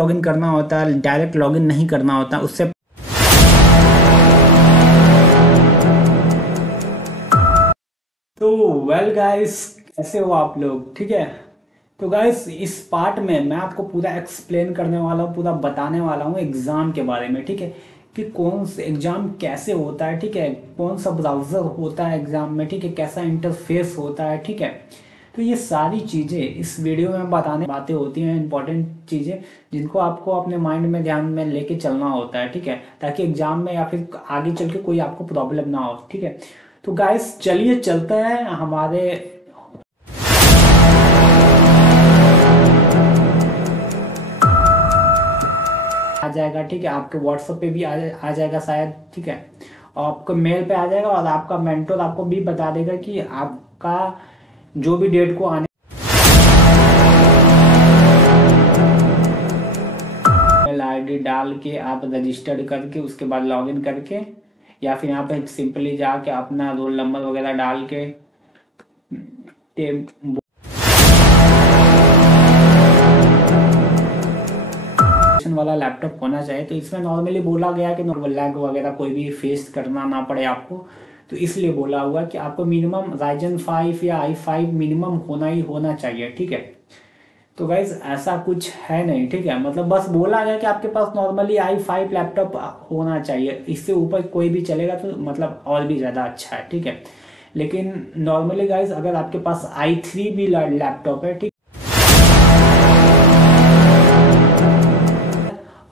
Login करना होता है, डायरेक्ट लॉगिन नहीं करना होता उससे। तो वेल गाइस, कैसे हो आप लोग? ठीक है। तो गाइस, इस पार्ट में मैं आपको पूरा एक्सप्लेन करने वाला हूँ, पूरा बताने वाला हूँ एग्ज़ाम के बारे में। ठीक है, कि कौन सा एग्ज़ाम कैसे होता है, ठीक है, कौन सा ब्राउज़र होता है एग्ज़ाम में, ठीक है, कैसा इंटरफेस होता है, ठीक है। तो ये सारी चीज़ें इस वीडियो में बताने बातें होती हैं, इंपॉर्टेंट चीज़ें जिनको आपको अपने माइंड में ध्यान में लेके चलना होता है, ठीक है, ताकि एग्ज़ाम में या फिर आगे चल के कोई आपको प्रॉब्लम ना हो। ठीक है, तो गाइस चलिए चलते हैं हमारे आ जाएगा। ठीक है, आपके व्हाट्सएप पे भी आ जाएगा शायद। ठीक है, और आपको मेल पे आ जाएगा, और आपका मेंटर आपको भी बता देगा कि आपका जो भी डेट को आने मेल आईडी डाल के आप रजिस्टर्ड करके उसके बाद लॉगिन करके, या फिर यहाँ पे सिंपली जाके अपना रोल नंबर वगैरह डाल के वाला लैपटॉप होना चाहिए। तो इसमें नॉर्मली बोला गया कि लैग वगैरह कोई भी फेस करना ना पड़े आपको, तो इसलिए बोला हुआ कि आपको मिनिमम राइजन 5 या i5 मिनिमम होना ही होना चाहिए। ठीक है, तो गाइज ऐसा कुछ है नहीं। ठीक है, मतलब बस बोला गया कि आपके पास नॉर्मली i5 लैपटॉप होना चाहिए, इससे ऊपर कोई भी चलेगा तो मतलब और भी ज़्यादा अच्छा है। ठीक है, लेकिन नॉर्मली गाइज अगर आपके पास i3 भी लैपटॉप है, ठीक,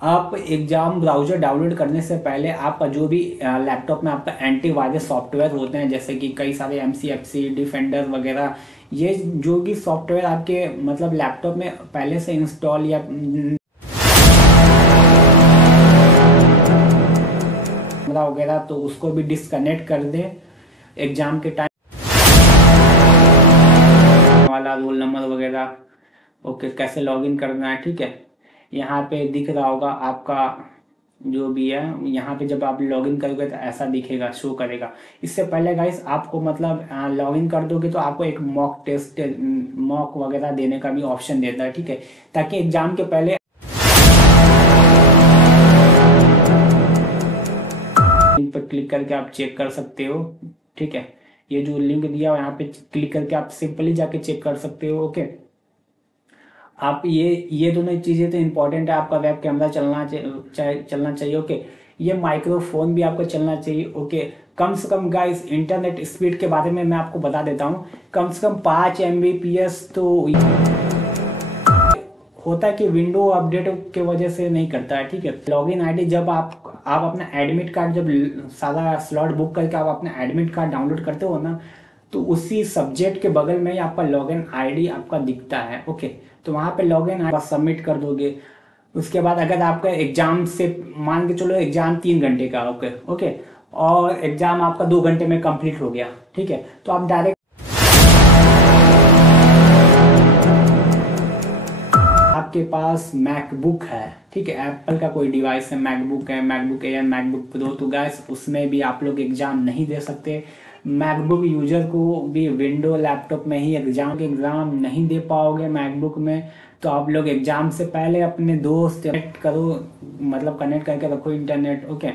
आप एग्जाम ब्राउजर डाउनलोड करने से पहले आपका जो भी लैपटॉप में आपका एंटीवायरस सॉफ्टवेयर होते हैं, जैसे कि कई सारे MCFC डिफेंडर वगैरह, ये जो भी सॉफ्टवेयर आपके मतलब लैपटॉप में पहले से इंस्टॉल या वगैरह, तो उसको भी डिस्कनेक्ट कर दे एग्जाम के टाइम वाला रोल नंबर वगैरह। ओके, कैसे लॉगिन करना है, ठीक है, यहाँ पे दिख रहा होगा आपका जो भी है। यहाँ पे जब आप लॉगिन करोगे तो ऐसा दिखेगा, शो करेगा। इससे पहले गाइस आपको मतलब लॉगिन कर दोगे तो आपको एक मॉक टेस्ट, मॉक वगैरह देने का भी ऑप्शन देता है। ठीक है, ताकि एग्जाम के पहले लिंक पर क्लिक करके आप चेक कर सकते हो। ठीक है, ये जो लिंक दिया हुआ यहाँ पे क्लिक करके आप सिंपली जाके चेक कर सकते हो। ओके, आप ये दोनों चीज़ें तो इंपॉर्टेंट है। आपका वेब कैमरा चलना चाहिए। ओके, ये माइक्रोफोन भी आपको चलना चाहिए। ओके, कम से कम गाइस इंटरनेट स्पीड के बारे में मैं आपको बता देता हूँ, कम से कम 5 MBPS तो होता है कि विंडो अपडेट के वजह से नहीं करता है। ठीक है, लॉगिन आईडी जब आप अपना एडमिट कार्ड, जब सारा स्लॉट बुक करके आप अपना एडमिट कार्ड डाउनलोड करते हो ना, तो उसी सब्जेक्ट के बगल में ही आपका लॉगिन आईडी आपका दिखता है। ओके, तो वहाँ पे लॉगिन आईडी सबमिट कर दोगे। उसके बाद अगर आपका एग्जाम से मान के चलो एग्जाम 3 घंटे का, ओके ओके, और एग्जाम आपका 2 घंटे में कंप्लीट हो गया, ठीक है, तो आप डायरेक्ट आपके पास मैकबुक है, ठीक है, एप्पल का कोई डिवाइस है, मैकबुक है, मैकबुक एयर, मैकबुक प्रो, तो गैस उसमें भी आप लोग एग्जाम नहीं दे सकते। मैकबुक यूजर को भी विंडो लैपटॉप में ही एग्जाम नहीं दे पाओगे मैकबुक में। तो आप लोग एग्जाम से पहले अपने दोस्त कनेक्ट करो, मतलब कनेक्ट करके रखो इंटरनेट। ओके,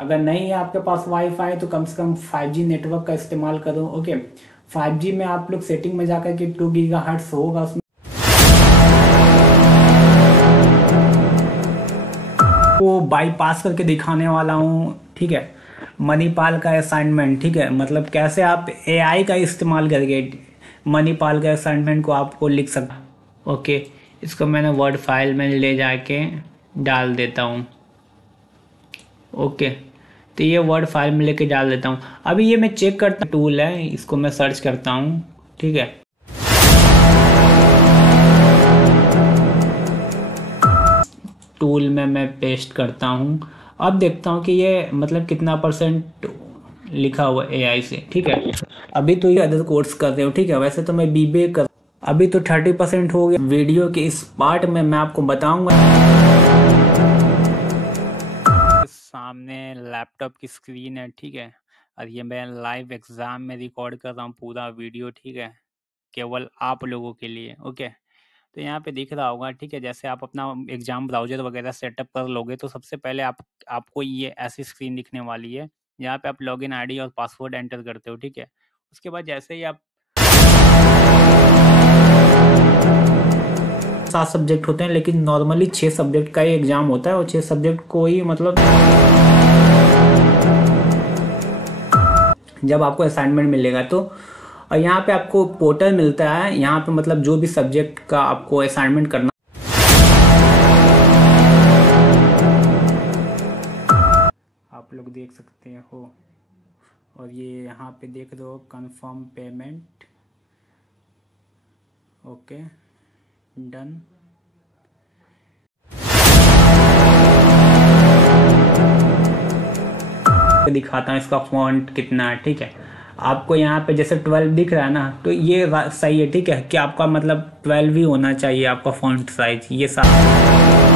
अगर नहीं है आपके पास वाईफाई तो कम से कम 5G नेटवर्क का इस्तेमाल करो। ओके, 5G में आप लोग सेटिंग में जाकर के 2 GHz होगा, उसमें को बाईपास करके दिखाने वाला हूँ। ठीक है, मणिपाल का असाइनमेंट, ठीक है, मतलब कैसे आप AI का इस्तेमाल करके मणिपाल के असाइनमेंट को आपको लिख सकते। ओके, इसको मैंने वर्ड फाइल में ले जाके डाल देता हूँ। ओके, तो ये वर्ड फाइल में लेके डाल देता हूँ। अभी ये मैं चेक करता हूँ, टूल है, इसको मैं सर्च करता हूँ। ठीक है, टूल में मैं पेस्ट करता हूँ। अब देखता हूँ कि ये मतलब कितना परसेंट लिखा हुआ AI से। ठीक है, अभी तो ये अदर कोर्स कर रहे हो, ठीक है, वैसे तो मैं BBA कर, अभी तो 30% हो गया। वीडियो के इस पार्ट में मैं आपको बताऊंगा। सामने लैपटॉप की स्क्रीन है, ठीक है, और ये मैं लाइव एग्जाम में रिकॉर्ड कर रहा हूँ पूरा वीडियो, ठीक है, केवल आप लोगों के लिए। ओके, तो यहाँ पे दिख रहा होगा, ठीक है। जैसे आप अपना एग्जाम ब्राउजर वगैरह सेटअप कर लोगे तो सबसे पहले आपको ये ऐसी स्क्रीन दिखने वाली है, जहाँ पे आप लॉगिन आईडी और पासवर्ड एंटर करते हो, ठीक है। उसके बाद जैसे ही आप 7 सब्जेक्ट होते हैं, लेकिन नॉर्मली 6 सब्जेक्ट का ही एग्जाम होता है, और 6 सब्जेक्ट को ही मतलब जब आपको असाइनमेंट मिलेगा तो, और यहाँ पे आपको पोर्टल मिलता है, यहाँ पे मतलब जो भी सब्जेक्ट का आपको असाइनमेंट करना, आप लोग देख सकते हो। और ये यहाँ पे देख रहे हो कंफर्म पेमेंट, ओके डन। दिखाता हूँ इसका फॉन्ट कितना है, ठीक है। आपको यहाँ पे जैसे 12 दिख रहा है ना, तो ये सही है, ठीक है, कि आपका मतलब 12 ही होना चाहिए आपका फॉन्ट साइज, ये सारा